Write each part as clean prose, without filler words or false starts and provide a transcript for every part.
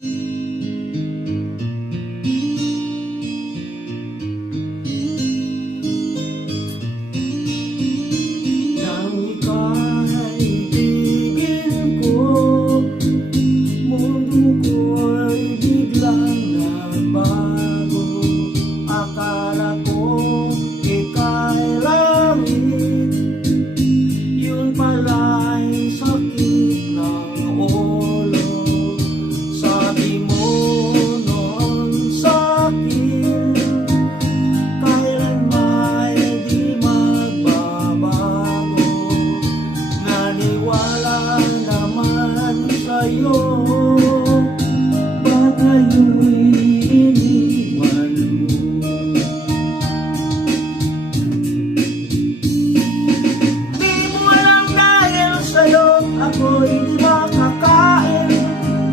Nang ika'y ko, mundo ko'y biglang nagbago. Akala ko ika'y langit, yun pala'y sakit ng ulo. Sabi mo noon sa'kin, kailan may di magbabago. Naniwala naman sa'yo, ba't ngayon'y iniwan mo? Di mo alam dahil sa'yo ako'y di makakain,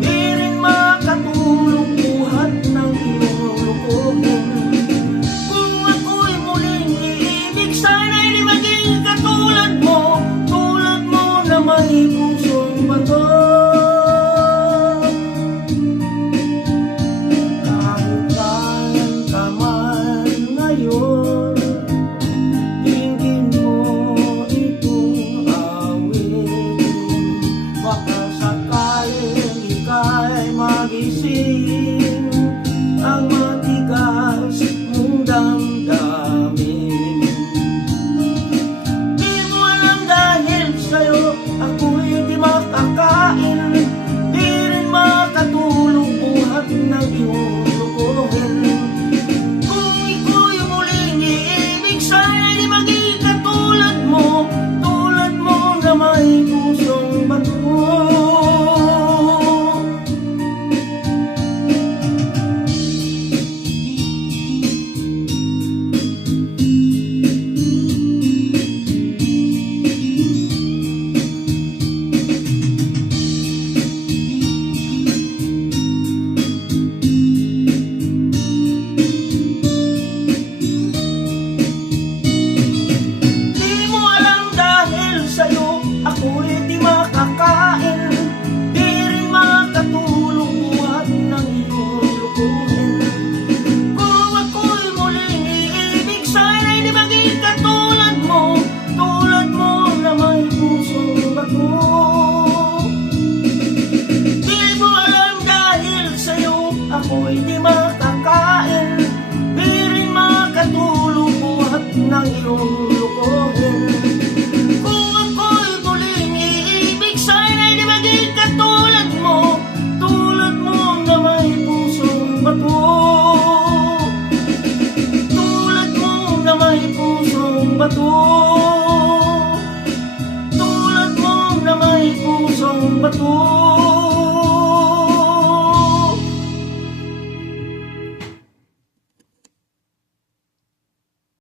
di rin makatulong buhat ng iyong lukuhin. Kung ako'y muling iibig, sana'y di maging katulad mo na may pusong bato. Kahit saan ka man ngayon, tingin mo itong awitin. Baka sakaling ika'y magising ang matigas mong damdamin. Di mo alam dahil sa'yo ako'y di makakain, di rin makatulong buhat ng iyong lukuhin. Kung iko'y muling iibig, sana'y di maging katulad mo na may pusong bato. Ako'y di makakain, di rin makatulong buhat ng iyong lukuhin. Kung ako'y muling iibig, sana'y di maging katulad mo na may pusong bato. Di mo alam dahil sa'yo ako'y di makakain, di rin makatulong buhat ng iyong lukuhin. Tulad mo na may pusong bato.